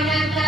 Maranatha.